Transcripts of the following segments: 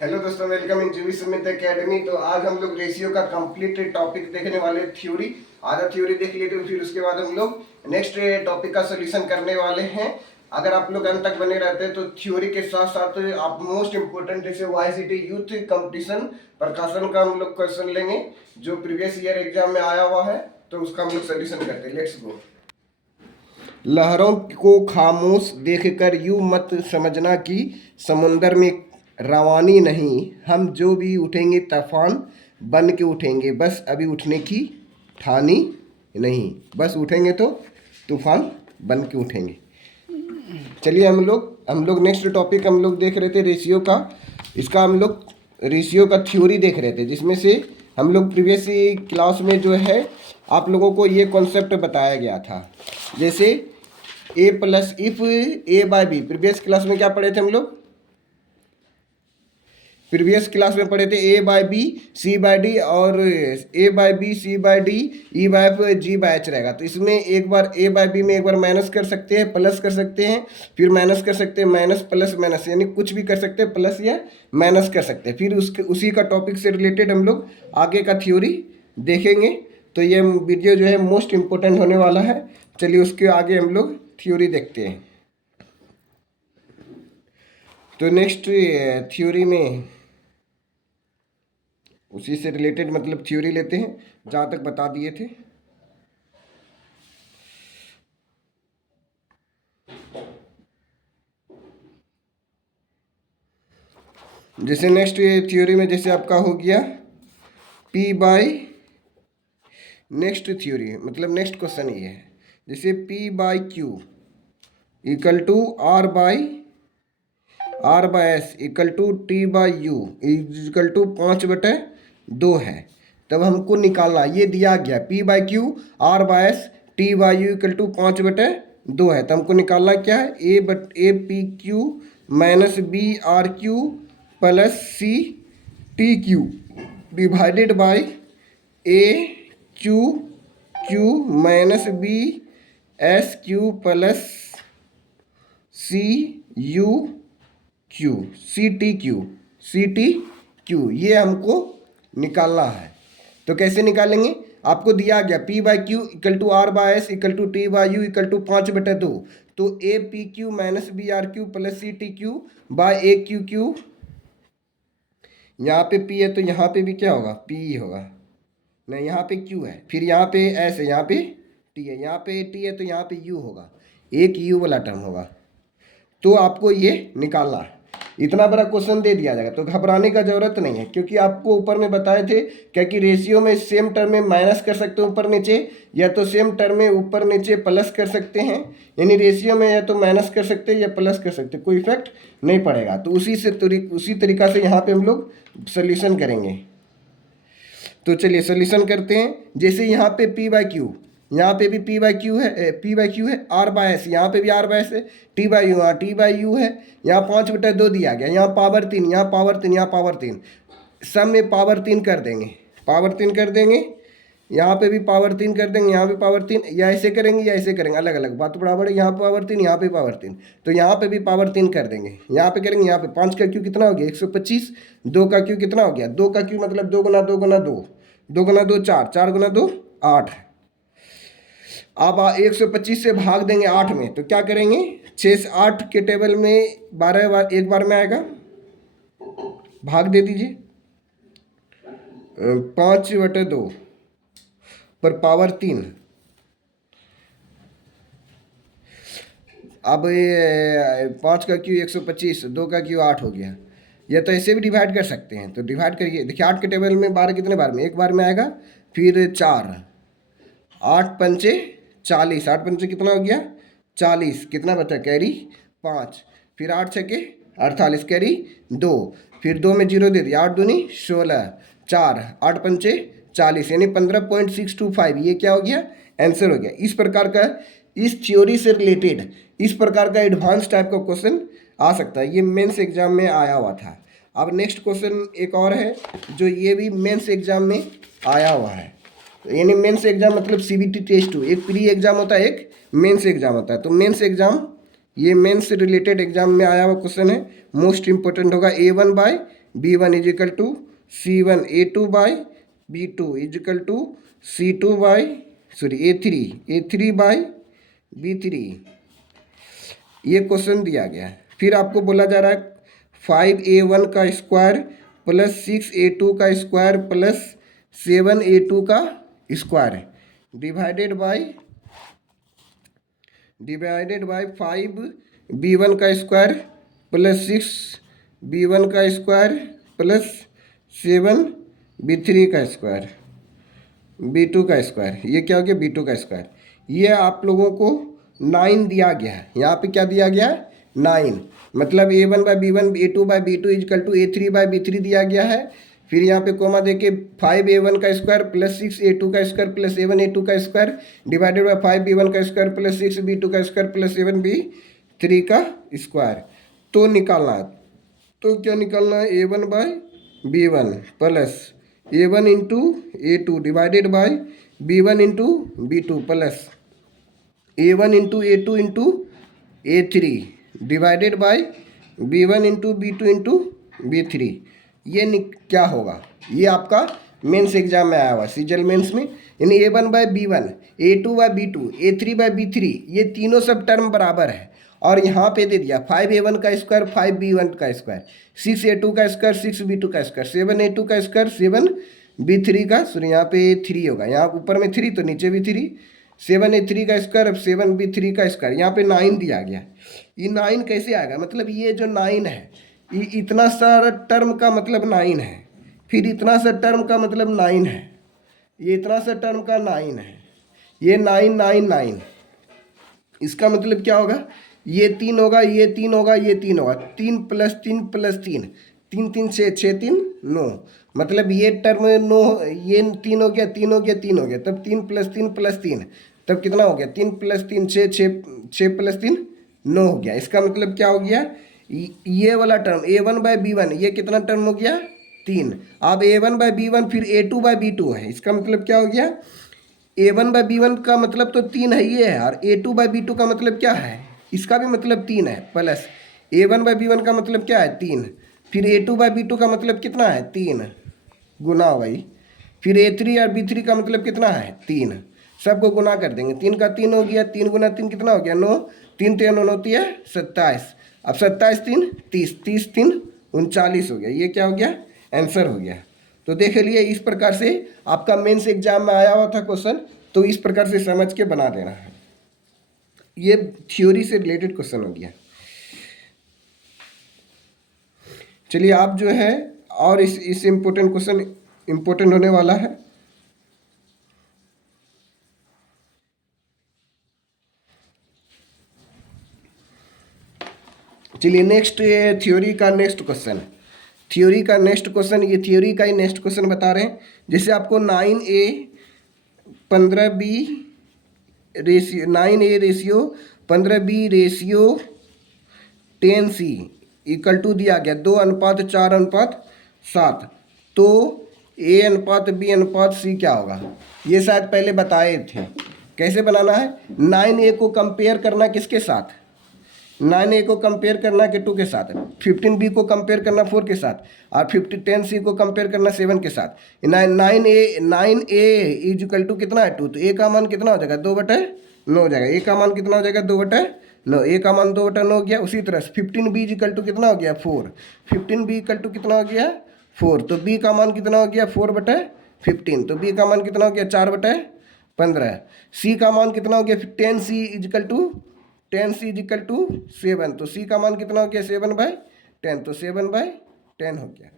Hello दोस्तों, welcome in जीवी Sumit academy. तो आज हम लोग रेशियो का कंप्लीट टॉपिक देखने वाले, थ्योरी। आधा थ्योरी देख लेते हैं, फिर उसके बाद हम लोग नेक्स्ट टॉपिक का सोल्यूशन करने वाले हैं। अगर आप लोग अंत तक बने रहते हैं तो थ्योरी के साथ साथ आप मोस्ट इम्पोर्टेंट जैसे वाईसीटी यूथ कंपटीशन प्रकाशन का हम लोग क्वेश्चन लेंगे जो प्रीवियस ईयर एग्जाम में आया हुआ है, तो उसका हम लोग सोल्यूशन करते हैं। Let's go. लहरों को खामोश देखकर यूं मत समझना कि समुंदर में रवानी नहीं, हम जो भी उठेंगे तूफान बन के उठेंगे, बस अभी उठने की ठानी नहीं। बस उठेंगे तो तूफान बन के उठेंगे। चलिए हम लोग नेक्स्ट टॉपिक हम लोग देख रहे थे रेशियो का। इसका हम लोग रेशियो का थ्योरी देख रहे थे, जिसमें से हम लोग प्रीवियस क्लास में जो है आप लोगों को ये कॉन्सेप्ट बताया गया था। जैसे A plus if A by B, previous class में क्या पढ़े थे हम लोग? प्रीवियस क्लास में पढ़े थे A by B C by D, और A by B C by D E by F G by H रहेगा। तो इसमें एक बार ए बाय बी में एक बार माइनस कर सकते हैं, प्लस कर सकते हैं, फिर माइनस कर सकते हैं, माइनस प्लस माइनस, यानी कुछ भी कर सकते हैं, प्लस या माइनस कर सकते हैं। फिर उसके उसी का टॉपिक से रिलेटेड हम लोग आगे का थ्योरी देखेंगे। तो ये वीडियो जो है मोस्ट इम्पोर्टेंट होने वाला है। चलिए उसके आगे हम लोग थ्योरी देखते हैं। तो नेक्स्ट थ्योरी में उसी से रिलेटेड मतलब थ्योरी लेते हैं जहाँ तक बता दिए थे। जैसे नेक्स्ट थ्योरी में जैसे आपका हो गया P बाय, नेक्स्ट थ्योरी मतलब नेक्स्ट क्वेश्चन ये है, जैसे P by Q equal to R by S equal to T by U equal to 5/2 है। तब हमको निकालना, ये दिया गया P by Q R by S T by U equal to 5/2 है। तो हमको निकालना क्या है? A P Q minus B R Q plus C T Q divided by A Q Q minus B S Q plus C U Q C T Q, ये हमको निकालना है। तो कैसे निकालेंगे? आपको दिया गया P by Q equal to R by S equal to T by U equal to 5/2। तो A P Q minus B R Q plus C T Q by A Q Q, यहाँ पे P है तो यहाँ पे भी क्या होगा? P ही होगा। नहीं, यहाँ पे Q है, फिर यहाँ पे S है, यहाँ पे T है, यहाँ पे T है तो यहाँ पे U होगा, एक U वाला टर्म होगा। तो आपको ये निकालना है। इतना बड़ा क्वेश्चन दे दिया जाएगा तो घबराने का जरूरत नहीं है, क्योंकि आपको ऊपर में बताए थे क्या कि रेशियो में सेम टर्म में माइनस कर सकते हैं ऊपर नीचे, या तो सेम टर्म में ऊपर नीचे प्लस कर सकते हैं। यानी रेशियो में या तो माइनस कर सकते हैं या प्लस कर सकते हैं, कोई इफेक्ट नहीं पड़ेगा। तो उसी तरीका से यहाँ पे हम लोग सोल्यूशन करेंगे। तो चलिए सोल्यूशन करते हैं। जैसे यहाँ पे P बाई क्यू, यहाँ पे भी P बाई क्यू है, आर बाय एस यहाँ पे भी आर बाय एस है, टी बाई यू, यहाँ टी बाई यू है, यहाँ 5/2 दिया गया, यहाँ पावर 3, यहाँ पावर 3, यहाँ पावर 3, सब में पावर 3 कर देंगे, पावर 3 कर देंगे, यहाँ पे भी पावर 3 कर देंगे, यहाँ भी पावर 3, या ऐसे करेंगे या ऐसे करेंगे, अलग अलग बात बराबर है। यहाँ पावर 3, यहाँ पे पावर 3, तो यहाँ पे भी पावर 3 कर देंगे, यहाँ पे करेंगे, यहाँ पे 5 का क्यू कितना हो गया? 125। 2 का क्यू कितना हो गया? 2 का क्यू मतलब 2 गुना 2 गुना 2, 2 गुना 2 4, 4 गुना 2 8। अब 125 से भाग देंगे 8 में, तो क्या करेंगे? 6 से 8 के टेबल में 12 बार एक बार में आएगा, भाग दे दीजिए। 5/2 पर पावर 3। अब ये 5 का क्यू 125, 2 का क्यू 8 हो गया। या तो ऐसे भी डिवाइड कर सकते हैं, तो डिवाइड करिए। देखिए 8 के टेबल में 12 कितने बार में? एक बार में आएगा, फिर 4, 8 पंचे 40, 8 पंचे कितना हो गया? 40, कितना बचा? कैरी 5, फिर 8 छके 48, कैरी 2, फिर 2 में 0 दे दिया, 8 दूनी 16, 4, 8 पंचे 40, यानी 15.625। ये क्या हो गया? आंसर हो गया। इस प्रकार का, इस थ्योरी से रिलेटेड इस प्रकार का एडवांस टाइप का क्वेश्चन आ सकता है। ये मेंस एग्जाम में आया हुआ था। अब नेक्स्ट क्वेश्चन एक और है जो ये भी मेंस एग्जाम में आया हुआ है। यानी मेंस एग्जाम मतलब सीबीटी टेस्ट 2, एक प्री एग्जाम होता है, एक मेंस एग्जाम होता है। तो मेंस एग्जाम, ये मेंस से रिलेटेड एग्जाम में आया हुआ क्वेश्चन है, मोस्ट इंपोर्टेंट होगा। A1 by B1 is equal to C1 A2 by B2 is equal to C2 by A3 by B3। ये क्वेश्चन दिया गया है। फिर आपको बोला जा रहा है 5A1 का स्क्वायर प्लस 6A2 का स्क्वायर प्लस 7A2 का स्क्वायर डिवाइडेड बाई 5B1 का स्क्वायर प्लस 6B1 का स्क्वायर प्लस 7B3 का स्क्वायर B2 का स्क्वायर। ये क्या हो गया? B2 का स्क्वायर। ये आप लोगों को 9 दिया गया है। यहाँ पे क्या दिया गया है? 9। मतलब A1 by B1 A2 by B2 is equal to A3 by B3 दिया गया है। फिर यहाँ पे कोमा देके 5A1 का स्क्वायर प्लस 6A2 का स्क्वायर प्लस 7A2 का स्क्वायर डिवाइडेड बाई 5B1 का स्क्वायर प्लस 6B2 का स्क्वायर प्लस 7B3 का स्क्वायर। तो निकालना है, तो क्या निकालना है? A1 by B1 plus A1 into A2 divided by B1 into B2 plus A1 into A2 into A3 divided by B1 into B2 into B3। ये क्या होगा? ये आपका मेंस एग्जाम में आया हुआ सीजल मेंस में। यानी A1 by B1 A2 by B2 A3 by B3 ये तीनों सब टर्म बराबर है। और यहाँ पे दे दिया 5A1 का स्क्वायर 5B1 का स्क्वायर 6A2 का स्क्वायर 6B2 का स्क्वायर 7A2 का स्क्वायर 7B3 का, सॉरी यहाँ पे 3 होगा, यहाँ ऊपर में 3 तो नीचे भी 3, 7A3 का स्क्वायर अब 7B3 का स्क्वायर। यहाँ पे 9 दिया गया। ये 9 कैसे आएगा? मतलब ये जो 9 है, ये इतना सारा टर्म का मतलब 9 है, फिर इतना सा टर्म का मतलब 9 है, ये इतना सा टर्म का 9 है, ये 9 9 9। इसका मतलब क्या होगा? ये 3 होगा, ये 3 होगा, ये 3 होगा, 3 प्लस 3 प्लस 3, 3 3 6 6 3 9। मतलब ये टर्म 9, ये 3 हो गया, 3 हो गया, 3 हो गया, तब 3 प्लस 3 प्लस 3, तब कितना हो गया? 3 प्लस 3 6 6 6 प्लस 3 9 हो गया। इसका मतलब क्या हो गया? ये वाला टर्म A1 बाई B1 ये कितना टर्म हो गया? 3। अब A1 बाई B1 फिर A2 बाई B2 है। इसका मतलब क्या हो गया? A1 बाई B1 का मतलब तो 3 है ये है, और A2 बाई B2 का मतलब क्या है? इसका भी मतलब 3 है, प्लस A1 बाई B1 का मतलब क्या है? 3। फिर A2 बाई B2 का मतलब कितना है? 3 गुना भाई। फिर A3 और B3 का मतलब कितना है? 3। सबको गुना कर देंगे, 3 का 3 हो गया, 3 गुना 3 कितना हो गया? 9, 3 3 9 होती है 27। अब 27 3 30, 30 3 39 हो गया। ये क्या हो गया? आंसर हो गया। तो देख लिए इस प्रकार से आपका मेंस एग्जाम में आया हुआ था क्वेश्चन, तो इस प्रकार से समझ के बना देना है। ये थ्योरी से रिलेटेड क्वेश्चन हो गया। चलिए आप जो है और इस इम्पोर्टेंट क्वेश्चन इम्पोर्टेंट होने वाला है। चलिए नेक्स्ट थ्योरी का नेक्स्ट क्वेश्चन, थ्योरी का नेक्स्ट क्वेश्चन, ये थ्योरी का ही नेक्स्ट क्वेश्चन बता रहे हैं। जैसे आपको 9A 15B ratio 9A ratio 15B ratio 10C equal to दिया गया 2:4:7। तो A अनुपात B अनुपात C क्या होगा? ये शायद पहले बताए थे। कैसे बनाना है? 9A को कंपेयर करना किसके साथ? 9A को कंपेयर करना के 2 के साथ, 15B को कंपेयर करना 4 के साथ, और 10C को कंपेयर करना 7 के साथ। 9A इज इक्वल टू कितना है? 2। तो A का मान कितना हो जाएगा? 2/9 हो जाएगा। A का मान कितना हो जाएगा? 2/9। A का मान 2/9 हो गया। उसी तरह से 15B इज इक्वल टू कितना हो गया? 4। 15B इक्वल टू कितना हो गया? 4। तो B का मान कितना हो गया? 4/15। तो B का मान कितना हो गया? 4/15। C का मान कितना हो गया? 10C is equal to 10C is equal to 7। तो C का मान कितना हो गया? 7/10। तो 7/10 हो गया।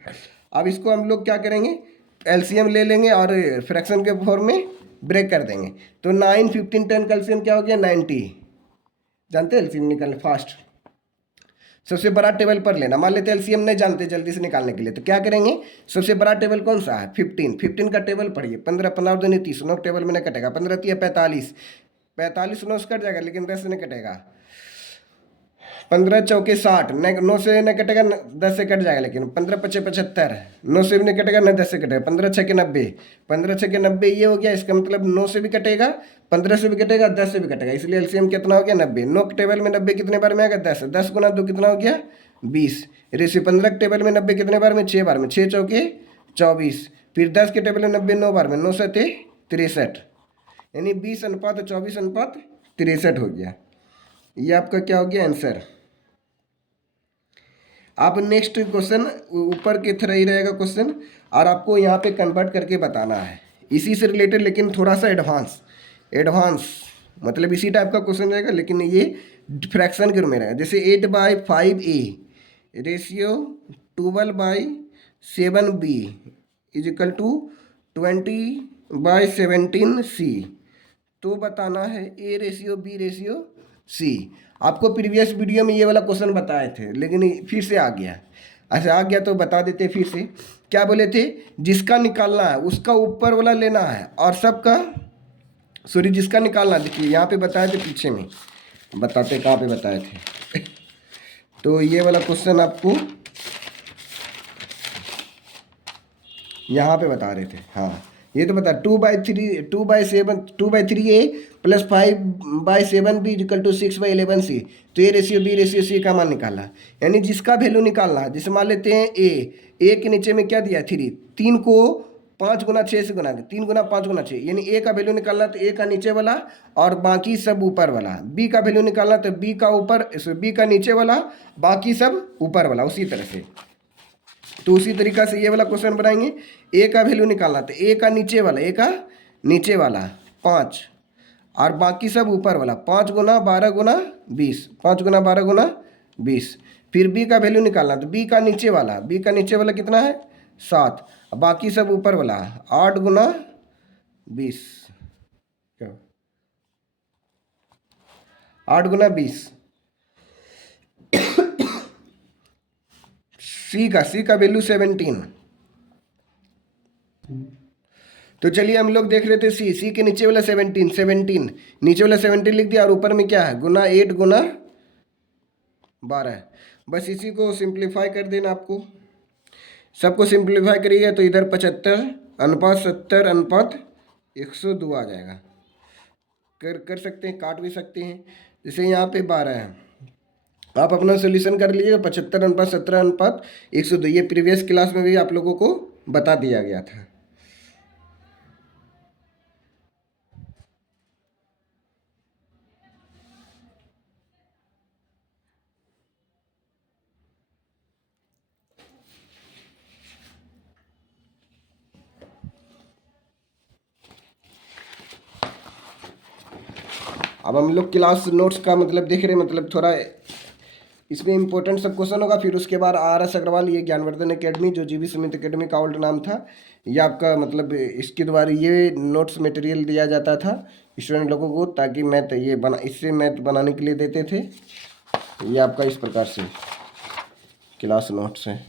अब इसको हम लोग क्या करेंगे? एलसीएम ले लेंगे और फ्रैक्शन के फॉर्म में ब्रेक कर देंगे। तो 9 15 10 का एलसीएम क्या हो गया? 90। जानते हैं एलसीएम निकालने फास्ट? सबसे बड़ा टेबल पर लेना। मान लेते हैं एलसीएम नहीं जानते जल्दी से निकालने के लिए, तो क्या करेंगे? सबसे बड़ा टेबल कौन सा है? 15। 15 का टेबल पढ़िए। 15 15 दूनी 30, 9 टेबल में नहीं कटेगा। 15 3 45, 45 9 से कट जाएगा, लेकिन 10 से नहीं कटेगा। 15 चौके 60, 9 से नहीं कटेगा, 10 से कट जाएगा। लेकिन 15 5 75, 9 से भी नहीं कटेगा, न 10 से कटेगा। 15 6 90, 15 6 90 ये हो गया। इसका मतलब 9 से भी कटेगा, 15 से भी कटेगा, 10 से भी कटेगा। इसलिए एलसीएम कितना हो गया? 90। 9 टेबल में 90 कितने बार में आएगा? 10। 10 गुना 2 कितना हो गया? 20। रेशियो 15 के टेबल में 90 कितने बार में? 6 बार में। 6 चौके 24। फिर 10 के टेबल में 90 9 बार में, 9 सते 63, यानी 20:24:63 हो गया। ये आपका क्या हो गया? आंसर। आप नेक्स्ट क्वेश्चन ऊपर की तरह ही रहेगा क्वेश्चन, और आपको यहाँ पे कन्वर्ट करके बताना है इसी से रिलेटेड, लेकिन थोड़ा सा एडवांस मतलब इसी टाइप का क्वेश्चन रहेगा, लेकिन ये फ्रैक्शन के रूप में रहेगा। जैसे 8/5a ratio 12/7b is equal to 20/17c। तो बताना है a ratio b ratio c। आपको प्रीवियस वीडियो में ये वाला क्वेश्चन बताए थे, लेकिन फिर से आ गया। अच्छा आ गया तो बता देते फिर से। क्या बोले थे? जिसका निकालना है उसका ऊपर वाला लेना है, और सबका सॉरी जिसका निकालना, देखिए यहाँ पे बताए थे, पीछे में बताते कहाँ पे बताए थे तो ये वाला क्वेश्चन आपको यहाँ पे बता रहे थे। हाँ ये तो बता 2/3a plus 5/7b equal to 6/11c। तो A ratio B ratio C का मान निकालना, यानी जिसका वैल्यू निकालना है। जैसे मान लेते हैं ए के नीचे में क्या दिया? 3। 3 को 5 गुना 6 से गुना दे, 3 गुना 5 गुना 6, यानी ए का वैल्यू निकालना तो ए का नीचे वाला और बाकी सब ऊपर वाला। बी का वैल्यू निकालना तो बी का ऊपर, बी का नीचे वाला, बाकी सब ऊपर वाला। उसी तरह से तो उसी तरीका से ये वाला क्वेश्चन बनाएंगे। ए का वैल्यू निकालना तो ए का नीचे वाला 5 और बाकी सब ऊपर वाला। 5 गुना 12 गुना 20, 5 गुना 12 गुना 20। फिर बी का वैल्यू निकालना तो बी का नीचे वाला कितना है? 7, बाकी सब ऊपर वाला 8 गुना 20, 8 गुना 20। सी का वैल्यू 17। तो चलिए हम लोग देख रहे थे सी के नीचे वाला 17 नीचे वाला 17 लिख दिया, और ऊपर में क्या है? गुना 8 गुना 12। बस इसी को सिंप्लीफाई कर देना। आपको सबको सिंप्लीफाई करिएगा तो इधर 75:70:102 आ जाएगा। कर सकते हैं, काट भी सकते हैं। जैसे यहाँ पे 12 है, आप अपना सोल्यूशन कर लीजिएगा। 75:70:102। ये प्रीवियस क्लास में भी आप लोगों को बता दिया गया था। अब हम लोग क्लास नोट्स का मतलब देख रहे हैं, मतलब थोड़ा इसमें इंपॉर्टेंट सब क्वेश्चन होगा। फिर उसके बाद RS अग्रवाल, ये ज्ञानवर्धन एकेडमी जो जीवी सुमित एकेडमी का ओल्ड नाम था, ये आपका मतलब इसके द्वारा ये नोट्स मटेरियल दिया जाता था स्टूडेंट लोगों को, ताकि मैथ इससे मैथ बनाने के लिए देते थे। ये आपका इस प्रकार से क्लास नोट्स है।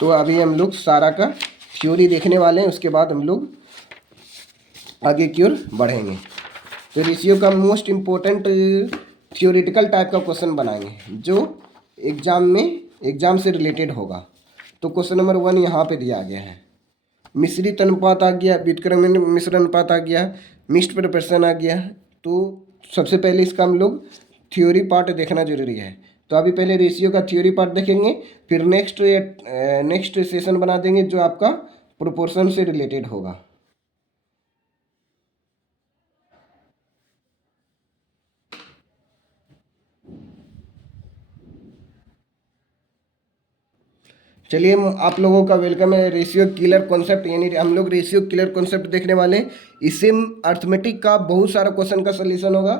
तो अभी हम लोग सारा का थ्योरी देखने वाले हैं, उसके बाद हम लोग आगे की ओर बढ़ेंगे। तो रेशियो का मोस्ट इम्पोर्टेंट थियोरेटिकल टाइप का क्वेश्चन बनाएंगे जो एग्जाम से रिलेटेड होगा। तो क्वेश्चन नंबर 1 यहाँ पे दिया गया है। मिश्रित अनुपात आ गया, व्युत्क्रमण मिश्र अनुपात आ गया, मिक्स्ड प्रोपोर्शन आ गया। तो सबसे पहले इसका हम लोग थ्योरी पार्ट देखना जरूरी है। तो अभी पहले रेशियो का थ्योरी पार्ट देखेंगे, फिर नेक्स्ट सेशन बना देंगे जो आपका प्रोपोर्शन से रिलेटेड होगा। चलिए आप लोगों का वेलकम है। रेशियो किलर कॉन्सेप्ट, यानी हम लोग रेशियो किलर कॉन्सेप्ट देखने वाले हैं। इससे अर्थमेटिक का बहुत सारा क्वेश्चन का सोल्यूशन होगा।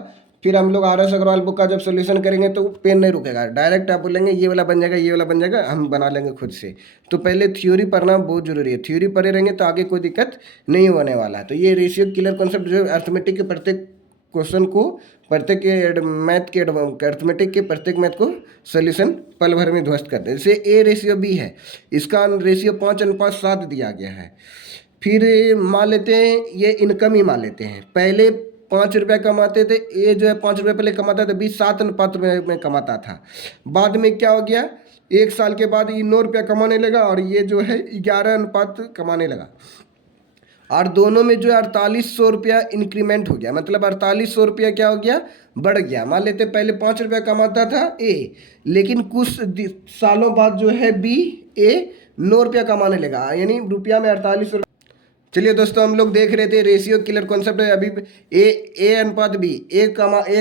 फिर हम लोग RS अग्रवाल बुक का जब सोल्यूशन करेंगे तो पेन नहीं रुकेगा, डायरेक्ट आप बोलेंगे ये वाला बन जाएगा, ये वाला बन जाएगा, हम बना लेंगे खुद से। तो पहले थ्योरी पढ़ना बहुत जरूरी है। थ्योरी पढ़े रहेंगे तो आगे कोई दिक्कत नहीं होने वाला है। तो ये रेशियो किलर कॉन्सेप्ट जो अर्थमेटिक के प्रत्येक क्वेश्चन को, प्रत्येक मैथ के अर्थमेटिक के प्रत्येक मैथ को सोल्यूशन पल भर में ध्वस्त करते हैं। जैसे ए रेशियो बी है, इसका रेशियो 5:7 दिया गया है। फिर मान लेते हैं ये इनकम ही मान लेते हैं। पहले 5 रुपये कमाते थे, ए जो है 5 रुपये पहले कमाता था, बी 7:5 में कमाता था। बाद में क्या हो गया, 1 साल के बाद ये 9 रुपया कमाने लगा और ये जो है 11 अनुपात कमाने लगा। और दोनों में जो है 4800 रुपया इंक्रीमेंट हो गया, मतलब 4800 रुपया क्या हो गया, बढ़ गया। मान लेते पहले 5 रुपया कमाता था ए, लेकिन कुछ सालों बाद जो है बी ए 9 रुपया कमाने लगा, यानी रुपया में 4800। चलिए दोस्तों, हम लोग देख रहे थे रेशियो किलर कॉन्सेप्ट है। अभी ए अनुपात बी, ए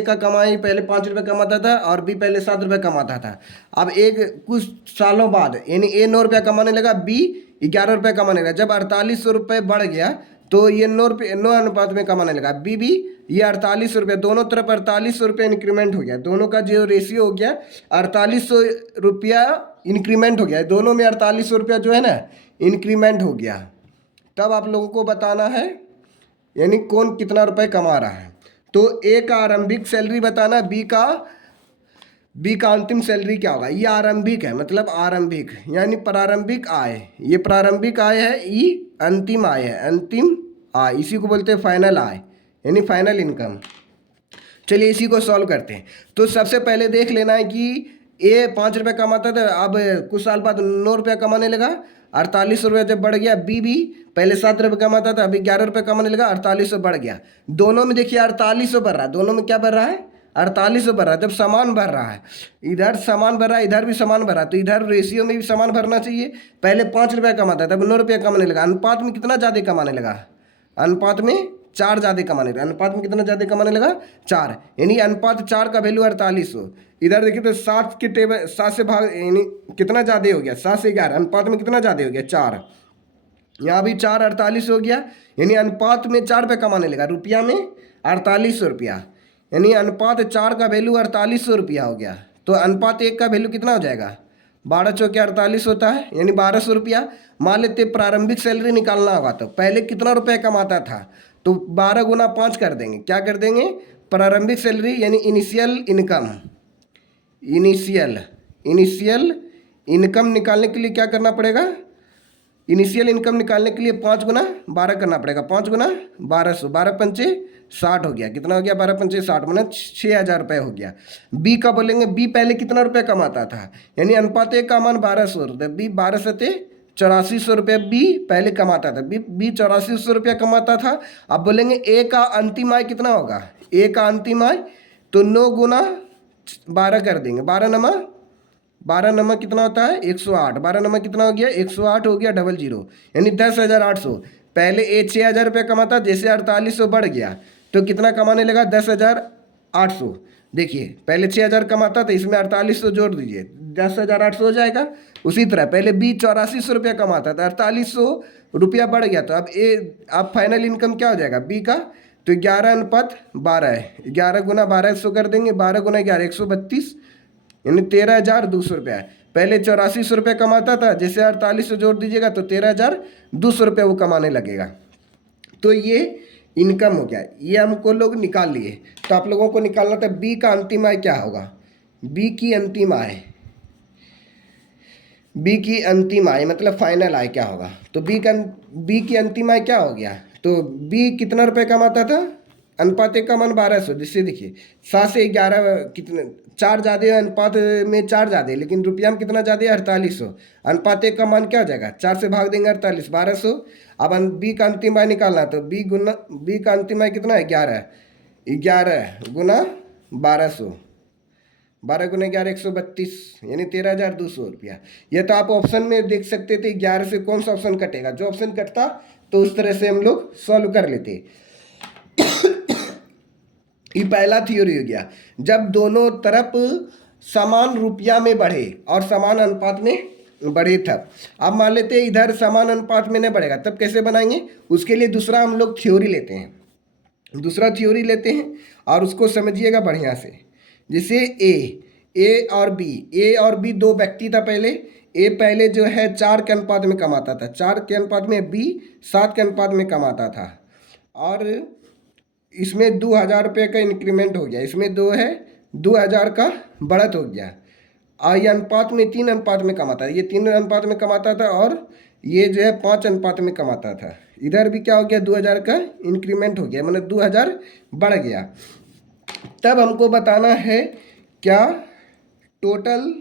का कमाई पहले 5 रुपये कमाता था और बी पहले 7 रुपये कमाता था। अब एक कुछ सालों बाद यानी ए 9 रुपया कमाने लगा, बी 11 रुपये कमाने लगा। जब 4800 रुपये बढ़ गया तो ये 9 अनुपात में कमाने लगा, बी भी ये 4800 रुपये, दोनों तरफ 4800 रुपये इंक्रीमेंट हो गया। दोनों का जो रेशियो हो गया 4800 रुपया इंक्रीमेंट हो गया, दोनों में 4800 रुपया जो है ना इंक्रीमेंट हो गया। तब आप लोगों को बताना है यानी कौन कितना रुपए कमा रहा है। तो ए का आरंभिक सैलरी बताना, बी का अंतिम सैलरी क्या होगा। ये आरंभिक है, मतलब आरंभिक यानी प्रारंभिक आय, ये प्रारंभिक आय है, ई अंतिम आय है, अंतिम आय, इसी को बोलते हैं फाइनल आय यानी फाइनल इनकम। चलिए इसी को सॉल्व करते हैं। तो सबसे पहले देख लेना है कि ए 5 रुपये कमाता था, अब कुछ साल बाद 9 रुपया कमाने लगा, 4800 रुपया जब बढ़ गया। बी भी पहले 7 रुपये कमाता था, अभी 11 रुपये कमाने लगा, 4800 बढ़ गया। दोनों में देखिए 4800 बढ़ रहा है, दोनों में क्या बढ़ रहा है, 4800 बढ़ रहा है। जब समान बढ़ रहा है, इधर समान बढ़ रहा है, इधर भी समान बढ़ रहा है, तो इधर रेशियो में भी समान भरना चाहिए। पहले 5 रुपया कमाता था, अब 9 रुपया कमाने लगा। अनुपात में कितना ज़्यादा कमाने लगा, अनुपात में 4 ज़्यादा कमाने लगा। अनुपात में कितना ज़्यादा कमाने लगा, 4, यानी अनुपात 4 का वैल्यू 4800। इधर देखिए तो 7 के टेबल 7 से भाग यानी कितना ज़्यादा हो गया, 7 से 11, अनुपात में कितना ज़्यादा हो गया, 4। यहाँ भी 4 48 हो गया, यानी अनुपात में 4 रुपये कमाने लगा, रुपया में 4800 रुपया, यानी अनुपात 4 का वैल्यू 4800 रुपया हो गया। तो अनुपात 1 का वैल्यू कितना हो जाएगा, 12 चौके 48 होता है, यानी 1200 रुपया। मान लेते प्रारंभिक सैलरी निकालना होगा तो पहले कितना रुपया कमाता था, तो 12 गुना 5 कर देंगे। क्या कर देंगे, प्रारंभिक सैलरी यानी इनिशियल इनकम, इनिशियल इनकम निकालने के लिए क्या करना पड़ेगा, इनिशियल इनकम निकालने के लिए 5 गुना 12 करना पड़ेगा। 5 गुना 1200, 12 पंचे 60 हो गया। कितना हो गया, 12 पंचे 60, मतलब 6000 रुपये हो गया। बी का बोलेंगे, बी पहले कितना रुपया कमाता था, यानी अनुपात 1 का मान 1200 रुपये, बी 12 सते 8400 रुपये बी पहले कमाता था, बी 8400 रुपया कमाता था। अब बोलेंगे ए का अंतिम आय कितना होगा, ए का अंतिम आय, तो 9 गुना 12 कर देंगे, 12 नंबर कितना होता है, 108, 12 नंबर कितना हो गया, 108 हो गया, 00, यानी 10,800। पहले ए 6000 रुपये कमाता, जैसे 4800 बढ़ गया तो कितना कमाने लगा, 10,800। देखिए पहले 6000 कमाता था, इसमें 4800 जोड़ दीजिए, 10,800 हो जाएगा। उसी तरह पहले बी 8400 रुपया कमाता था, 4800 रुपया बढ़ गया, तो अब फाइनल इनकम क्या हो जाएगा बी का, तो 11:12 है, 11 गुना 1200 कर देंगे, 12 गुना 11 132, यानी 13,200 रुपया है। पहले 8400 रुपया कमाता था, जैसे 4800 जोड़ दीजिएगा तो 13,200 रुपया वो कमाने लगेगा। तो ये इनकम हो गया, ये हमको लोग निकाल लिए। तो आप लोगों को निकालना था बी का अंतिम आय क्या होगा, बी की अंतिम आय, बी की अंतिम आय मतलब फाइनल आय क्या होगा। तो बी की अंतिम आय क्या हो गया, तो बी कितना रुपये कमाता था, अनुपात 1 का मान 1200, जिससे देखिए 7 से 11 कितने 4 ज़्यादा है, अनुपात में 4 ज़्यादा है, लेकिन रुपया में कितना ज़्यादा है, 4800। अनुपात 1 का मान क्या हो जाएगा, 4 से भाग देंगे 48, 1200। अब बी का अंतिम आय निकालना, तो बी का अंतिम आय कितना है, 11 गुना 1200, 12 गुना 11 132, यानी 13,200 रुपया। यह तो आप ऑप्शन में देख सकते थे, 11 से कौन सा ऑप्शन कटेगा, जो ऑप्शन कटता तो उस तरह से हम लोग सॉल्व कर लेते। ये पहला थ्योरी हो गया, जब दोनों तरफ समान रुपया में बढ़े और समान अनुपात में बढ़े तब। अब मान लेते हैं इधर समान अनुपात में नहीं बढ़ेगा, तब कैसे बनाएंगे, उसके लिए दूसरा हम लोग थ्योरी लेते हैं, दूसरा थ्योरी लेते हैं और उसको समझिएगा बढ़िया से। जैसे ए और बी दो व्यक्ति था। पहले ए पहले जो है 4 के अनुपात में कमाता था, 4 के अनुपात में, बी 7 के अनुपात में कमाता था, और इसमें 2,000 रुपये का इंक्रीमेंट हो गया, इसमें 2,000 का बढ़त हो गया। और ये अनुपात में 3 अनुपात में कमाता था, ये 3 अनुपात में कमाता था, और ये जो है 5 अनुपात में कमाता था। इधर भी क्या हो गया, 2,000 का इंक्रीमेंट हो गया, मतलब 2,000 बढ़ गया। तब हमको बताना है क्या टोटल,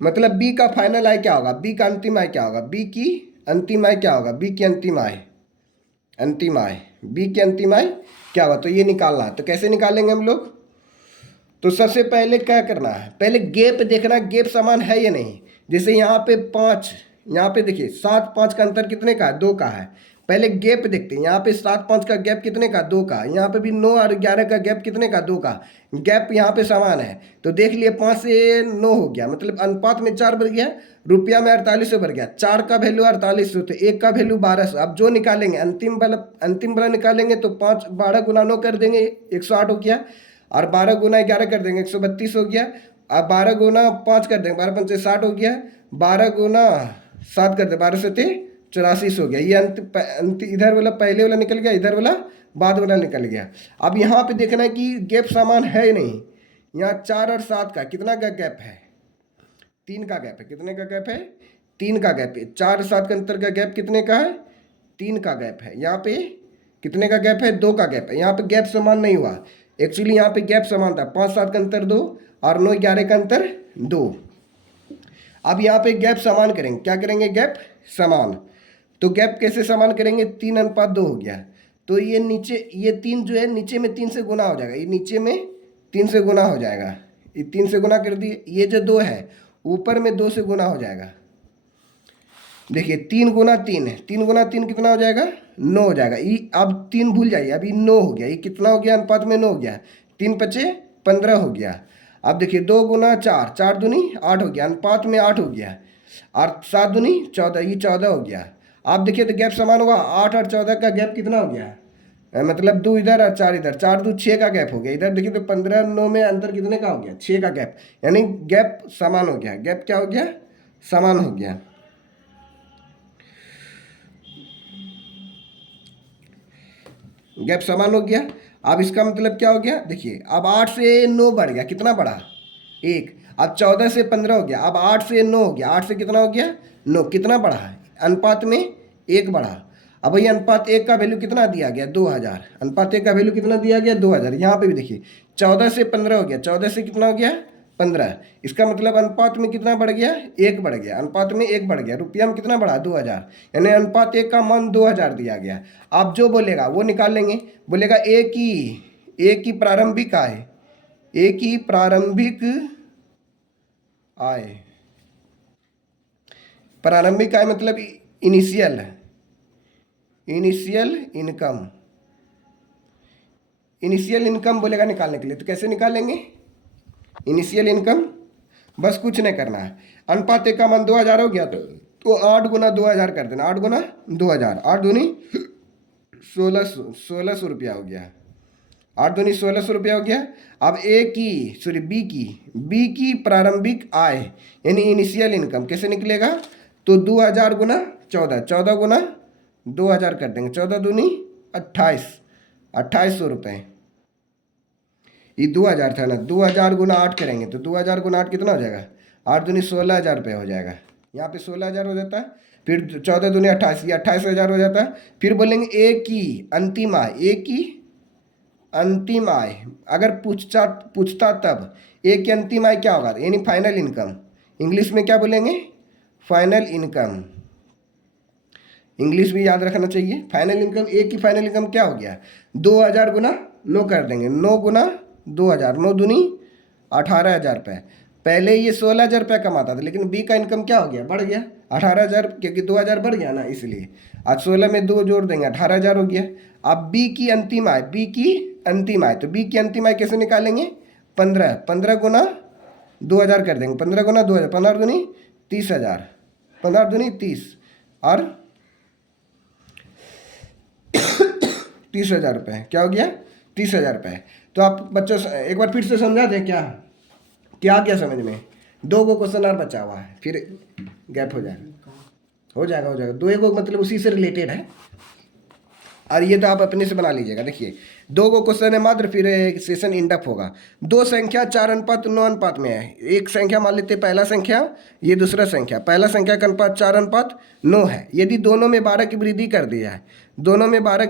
मतलब बी का फाइनल आय क्या होगा, बी का अंतिम आय क्या होगा, बी की अंतिम आय क्या होगा, बी की अंतिम आय अंतिम आय, बी की अंतिम आय क्या हुआ, तो ये निकालना है। तो कैसे निकालेंगे हम लोग, तो सबसे पहले क्या करना है, पहले गैप देखना, गैप समान है या नहीं। जैसे यहाँ पे 5, यहाँ पे देखिए 7 5 का अंतर कितने का है, 2 का है। पहले गैप देखते हैं, यहाँ पे 7 5 का गैप कितने का, 2 का। यहाँ पे भी 9 और 11 का गैप कितने का, 2 का। गैप यहाँ पे समान है, तो देख लिए 5 से 9 हो गया, मतलब अनुपात में 4 बढ़ गया, रुपया में 4800 बढ़ गया। 4 का वैल्यू 4800, तो 1 का वैल्यू 1200। अब जो निकालेंगे अंतिम वाला निकालेंगे, तो 5 12 गुना 9 कर देंगे 108 हो गया, और 12 गुना 11 कर देंगे 132 हो गया। अब 12 गुना 5 कर देंगे, 12 पंचे 60 हो गया, 12 गुना 7 कर दे, 12 से 84 हो गया। ये अंत इधर वाला पहले वाला निकल गया, इधर वाला बाद वाला निकल गया। अब यहाँ पे देखना है कि गैप समान है नहीं। यहाँ 4 और 7 का कितना का गैप है, 3 का गैप है। कितने का गैप है, 3 का गैप है। 4 और 7 के अंतर का गैप कितने का है, 3 का गैप है। यहाँ पे कितने का गैप है, 2 का गैप है। यहाँ पे गैप समान नहीं हुआ, एक्चुअली यहाँ पे गैप समान था। 5 7 का अंतर 2 और 9 11 का अंतर 2। अब यहाँ पे गैप समान करेंगे, क्या करेंगे, गैप समान। तो गैप कैसे समान करेंगे, 3:2 हो गया। तो ये नीचे, ये 3 जो है नीचे में 3 से गुना हो जाएगा, ये नीचे में 3 से गुना हो जाएगा, ये 3 से गुना कर दिए। ये जो 2 है ऊपर में 2 से गुना हो जाएगा। देखिए 3 गुना 3 है, 3 गुना 3 कितना हो जाएगा, 9 हो जाएगा। ये अब 3 भूल जाइए, अभी 9 हो गया। ये कितना हो गया, अनुपात में 9 हो गया। 3 पचे 15 हो गया। अब देखिए 2 गुना 4, 4 दूनी 8 हो गया, अनुपात में 8 हो गया। और 7 दूनी 14, ये 14 हो गया। आप देखिए तो गैप समान होगा। 8 और 14 का गैप कितना हो गया, मतलब 2 इधर और 4 इधर, 4 2 6 का गैप हो गया। इधर देखिए तो 15 9 में अंतर कितने का हो गया, 6 का गैप, यानी गैप समान हो गया। गैप क्या हो गया, समान हो गया। गैप समान हो गया। अब इसका मतलब क्या हो गया, देखिए अब 8 से 9 बढ़ गया, कितना बढ़ा, 1। अब 14 से 15 हो गया, अब 8 से 9 हो गया, 8 से कितना हो गया, 9, कितना बढ़ा है, अनुपात में 1 बढ़ा। अब भैया अनुपात 1 का वैल्यू कितना दिया गया, 2000। अनुपात 1 का वैल्यू कितना दिया गया, 2000। यहाँ पे भी देखिए 14 से 15 हो गया, 14 से कितना हो गया, 15। इसका मतलब अनुपात में कितना बढ़ गया, 1 बढ़ गया। अनुपात में 1 बढ़ गया, रुपया में कितना बढ़ा, 2000, यानी अनुपात 1 का मान 2000 दिया गया। आप जो बोलेगा वो निकाल लेंगे। बोलेगा एक की प्रारंभिक आय, एक की प्रारंभिक आय, प्रारंभिक आय मतलब इनिशियल इनकम। इनिशियल इनकम बोलेगा निकालने के लिए, तो कैसे निकालेंगे इनिशियल इनकम, बस कुछ नहीं करना है। अनुपात 1 का मान 2000 हो गया, तो 8 गुना 2000 कर देना, 8 गुना 2000, 8 दूनी 1600 रुपया हो गया, 8 दूनी 1600 रुपया हो गया। अब बी की प्रारंभिक आय यानी इनिशियल इनकम कैसे निकलेगा, तो 2000 गुना 14, 14 गुना 2000 कर देंगे, 14 दूनी 28, 2800 रुपये। ये 2000 था ना, 2000 गुना 8 करेंगे तो 2000 गुना 8 कितना हो जाएगा, 8 दूनी 16000 रुपये हो जाएगा। यहाँ पे 16000 हो जाता है, फिर 14 दूनी 28, ये 28000 हो जाता है। फिर बोलेंगे ए की अंतिम आय, ए की अंतिम आय अगर पूछता तब ए की अंतिम आय क्या होगा, यानी फाइनल इनकम। इंग्लिश में क्या बोलेंगे, फाइनल इनकम। इंग्लिश भी याद रखना चाहिए। फाइनल इनकम, ए की फाइनल इनकम क्या हो गया, 2000 गुना 9 कर देंगे, 9 गुना 2000, 9 दूनी 18000 रुपये। पहले ये 16000 रुपये कमाता था, लेकिन बी का इनकम क्या हो गया, बढ़ गया 18000, क्योंकि 2000 बढ़ गया ना, इसलिए आज 16 में 2 जोड़ देंगे 18000 हो गया। अब बी की अंतिम आय, बी की अंतिम आय, तो बी की अंतिम आय कैसे निकालेंगे, 15 गुना 2000 कर देंगे, 15 गुना 2000, 15 दूनी 30000, 15 दूनी 30 और 30,000 रुपये, क्या हो गया 30,000 रुपये। तो आप बच्चों एक बार फिर से समझा दें, क्या क्या समझ में, 2 गो क्वेश्चन और बचा हुआ है, फिर गैप हो जाएगा। 2 गो मतलब उसी से रिलेटेड है, और ये तो आप अपने से बना लीजिएगा। देखिए 2 गो क्वेश्चन है मात्र, फिर एक सेशन इंडअप होगा। 2 संख्या 4:9 अनुपात में है। एक संख्या मान लेते पहला संख्या, ये दूसरा संख्या। पहला संख्या का अनुपात 4:9 है। यदि दोनों में 12 की वृद्धि कर दी जाए, दोनों में 12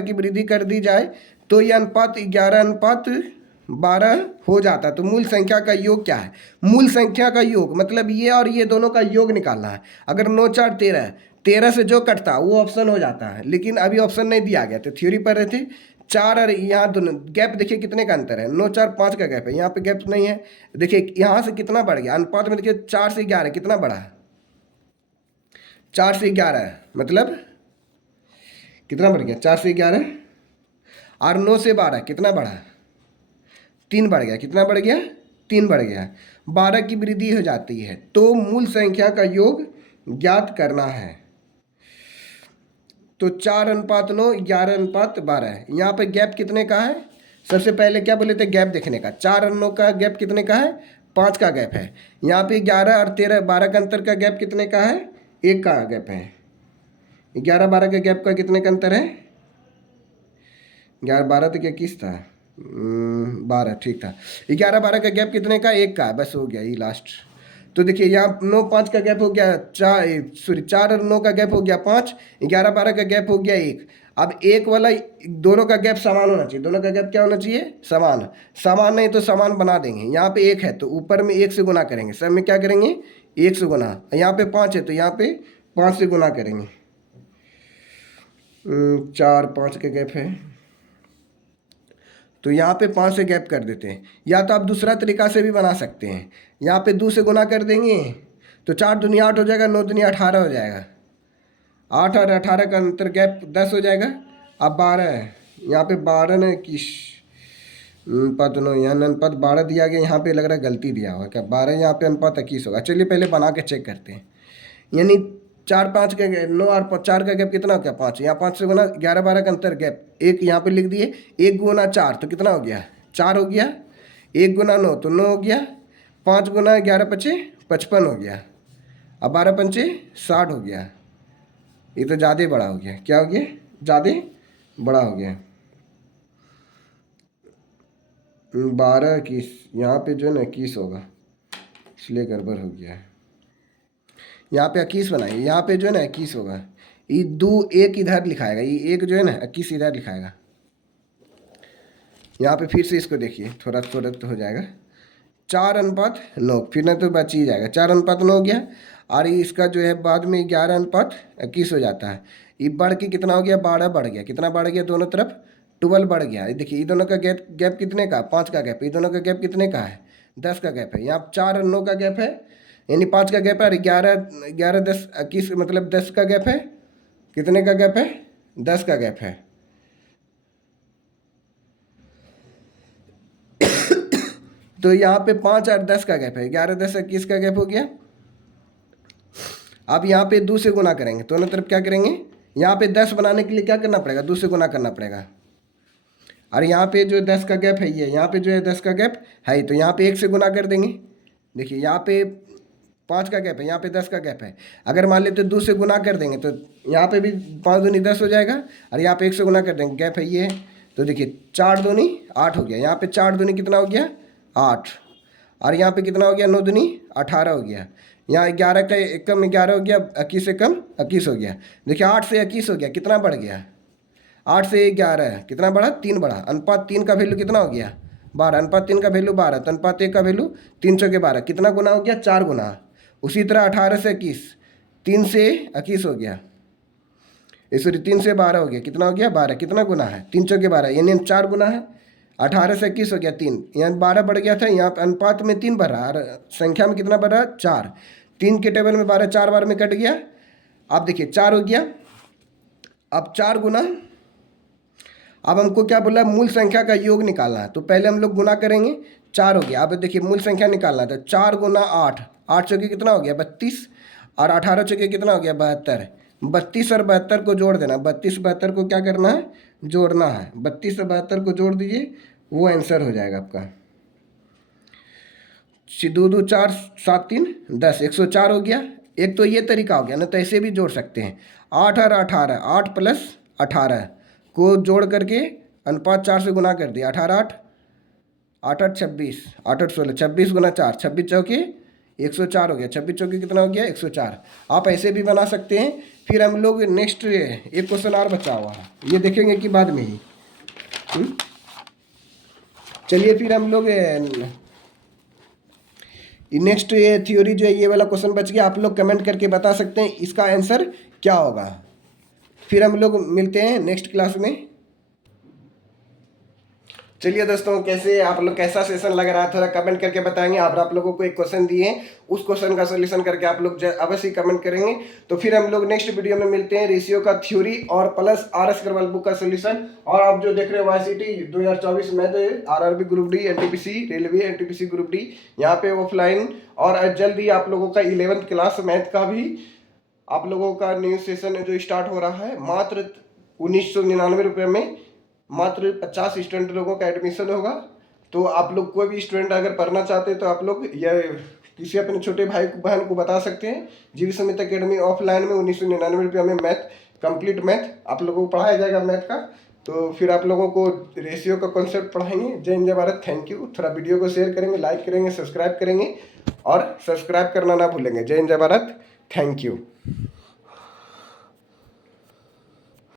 की वृद्धि कर दी जाए तो यह अनुपात 11:12 हो जाता है। तो मूल संख्या का योग क्या है, मूल संख्या का योग मतलब ये और ये दोनों का योग निकालना है। अगर 9 4 13 13 से जो कटता वो ऑप्शन हो जाता है, लेकिन अभी ऑप्शन नहीं दिया गया। तो थ्योरी पढ़ रहे थे, 4 और यहाँ दोनों गैप देखिए कितने का अंतर है, 9 4 5 का गैप है, यहाँ पे गैप नहीं है। देखिए यहाँ से कितना बढ़ गया अनुपात में, देखिए 4 से 11 कितना बढ़ा है, 4 से 11 है, मतलब कितना बढ़ गया 4 से 11, और 9 से 12 कितना बढ़ा, 3 बढ़ गया, कितना बढ़ गया 3 बढ़ गया, 12 की वृद्धि हो जाती है। तो मूल संख्या का योग ज्ञात करना है। तो 4:9, 11:12 है। यहाँ पे गैप कितने का है, सबसे पहले क्या बोले थे गैप देखने का, 4 और 9 का गैप कितने का है, 5 का गैप है। यहाँ पे 11 और 13 12 का अंतर का गैप कितने का है, 1 का गैप है। 11 12 के गैप का कितने का अंतर है, 11 12 तो क्या किस था, 12 ठीक था। 11 12 का गैप कितने का, 1 का, बस हो गया ये लास्ट। तो देखिए यहाँ 9 5 का गैप हो गया 4 और 9 का गैप हो गया 5, 11 12 का गैप हो गया 1। अब एक वाला दोनों का गैप समान होना चाहिए, दोनों का गैप क्या होना चाहिए, समान। समान नहीं तो समान बना देंगे। यहाँ पे 1 है तो ऊपर में 1 से गुना करेंगे, सब में क्या करेंगे 1 से गुना। यहाँ पे 5 है तो यहाँ पे 5 से गुना करेंगे। 4 5 के गैप है तो यहाँ पे 5 से गैप कर देते हैं। या तो आप दूसरा तरीका से भी बना सकते हैं, यहाँ पे 2 से गुना कर देंगे तो 4 दूनी 8 हो जाएगा, 9 दूनी 18 हो जाएगा, 8 और 18 का अंतर गैप 10 हो जाएगा। अब 12 है, यहाँ पे 12 ने किस अनुपात, नो यहाँ अनुपात 12 दिया गया, यहाँ पे लग रहा है गलती दिया हुआ क्या, 12 यहाँ पे अनुपात 21 होगा। चलिए पहले बना के चेक करते हैं। यानी 4 5 का 9 और 4 का गैप कितना हो गया 5, यहाँ 5 से गुना 11 12 का अंतर गैप 1 यहाँ पे लिख दिए, 1 गुना 4 तो कितना हो गया 4 हो गया, 1 गुना 9 तो 9 हो गया, 5 गुना 11 5 55 हो गया, अब 12 5 60 हो गया। ये तो ज़्यादा बड़ा हो गया, क्या हो गया ज़्यादा बड़ा हो गया। 12 21, यहाँ पे जो है ना 21 होगा, इसलिए गड़बड़ हो गया है। यहाँ पे 21 बनाइए, यहाँ पे जो है ना 21 होगा, ये 2 1 इधर लिखाएगा, ये 1 जो है ना 21 इधर लिखाएगा। यहाँ पे फिर से इसको देखिए, थोड़ा थोड़ा तो हो जाएगा, 4:9, फिर ना तो बच ही जाएगा, 4:9 हो गया। और इसका जो है बाद में 11:21 हो जाता है। ये बढ़ के कितना हो गया 12 बढ़ गया, कितना बढ़ गया दोनों तरफ 12 बढ़ गया। ये देखिए ये दोनों का गैप कितने का 5 का गैप, ये दोनों का गैप कितने का है 10 का गैप है। यहाँ 4 और 9 का गैप है, यानी 5 का गैप है, और 11 10 21 मतलब 10 का गैप है। कितने का गैप है 10 का गैप है। तो यहाँ पे 5 और 10 का गैप है, 11 10 21 का गैप हो गया। अब यहाँ पे 2 से गुना करेंगे, दोनों तरफ क्या करेंगे, यहाँ पे 10 बनाने के लिए क्या करना पड़ेगा 2 से गुना करना पड़ेगा। और यहाँ पे जो 10 का गैप है, ये यहाँ पे जो है 10 का गैप है, तो यहाँ पे 1 से गुना कर देंगे। देखिए यहाँ पे 5 का गैप है, यहाँ पे 10 का गैप है। अगर मान लेते 2 से गुना कर देंगे तो यहाँ पे भी 5 दूनी 10 हो जाएगा, और यहाँ पे 1 से गुना कर देंगे, गैप है ये। तो देखिए 4 दूनी 8 हो गया, यहाँ पे 4 दूनी कितना हो गया 8, और यहाँ पे कितना हो गया 9 दूनी 18 हो गया। यहाँ 11 का एकम 11 हो गया, 21 से कम 21 हो गया। देखिए 8 से 21 हो गया, कितना बढ़ गया 8 से 11 कितना बढ़ा 3 बढ़ा। अनुपात 3 का वैल्यू कितना हो गया 12, अनुपात 3 का वैल्यू 12, तो अनुपात 1 का वैल्यू 3 चौके 12, कितना गुना हो गया 4 गुना। उसी तरह 18 से 21, 3 से 21 हो गया, सॉरी 3 से 12 हो गया, कितना हो गया 12, कितना गुना है 3 चौके 12, यानी 4 गुना है। 18 से 21 हो गया 3, यहाँ 12 बढ़ गया था, यहाँ अनुपात में 3 बढ़ रहा और संख्या में कितना बढ़ रहा 4। 3 के टेबल में 12 4 बार में कट गया। अब देखिए 4 हो गया, अब 4 गुना, अब हमको क्या बोला मूल संख्या का योग निकालना है, तो पहले हम लोग गुना करेंगे, 4 हो गया। अब देखिए मूल संख्या निकालना है, तो 4 गुना 8, 8 चौके कितना हो गया 32, और 18 चौके कितना हो गया 72। 32 और 72 को जोड़ देना, 32 72 को क्या करना है जोड़ना है, 32 और 72 को जोड़ दीजिए, वो आंसर हो जाएगा आपका 2 2 4 7 3 10, 104 हो गया। एक तो ये तरीका हो गया ना, तो ऐसे भी जोड़ सकते हैं, 8 और 18, 8 प्लस 18 को जोड़ करके अनुपात 4 से गुना कर दिया, 18 8 8 8 26, 8 8 16, 26 गुना 4, 26 चौके 104 हो गया, 26 चौके कितना हो गया 104। आप ऐसे भी बना सकते हैं। फिर हम लोग नेक्स्ट एक क्वेश्चन और बचा हुआ है, ये देखेंगे कि बाद में ही। चलिए फिर हम लोग नेक्स्ट ये थ्योरी जो है, ये वाला क्वेश्चन बच गया, आप लोग कमेंट करके बता सकते हैं इसका आंसर क्या होगा। फिर हम लोग मिलते हैं नेक्स्ट क्लास में। चलिए दोस्तों, कैसे आप लोग, कैसा सेशन लग रहा है थोड़ा कमेंट करके बताएंगे। आप लोगों को एक क्वेश्चन दिए हैं, उस क्वेश्चन का सोल्यूशन करके आप लोग अवश्य कमेंट करेंगे। तो फिर हम लोग नेक्स्ट वीडियो में मिलते हैं, रेशियो का थ्योरी और प्लस RS अग्रवाल बुक का सोल्यूशन। और आप जो देख रहे हैं YCT 2024 में RRB group D, NTPC railway, NTPC group D, यहाँ पे ऑफलाइन और जल्द ही आप लोगों का 11th क्लास मैथ का भी आप लोगों का न्यू सेशन जो स्टार्ट हो रहा है, मात्र 1999 रुपये में मात्र 50 स्टूडेंट लोगों का एडमिशन होगा। तो आप लोग कोई भी स्टूडेंट अगर पढ़ना चाहते हैं तो आप लोग या किसी अपने छोटे भाई बहन को बता सकते हैं। जीवी समिति अकेडमी ऑफलाइन में 1999 रुपये में मैथ, कंप्लीट मैथ आप लोगों को पढ़ाया जाएगा मैथ का। तो फिर आप लोगों को रेशियो का कॉन्सेप्ट पढ़ाएंगे। जय हिंद, जय भारत, थैंक यू। थोड़ा वीडियो को शेयर करेंगे, लाइक करेंगे, सब्सक्राइब करेंगे और सब्सक्राइब करना ना भूलेंगे। जय हिंद, जय भारत, थैंक यू।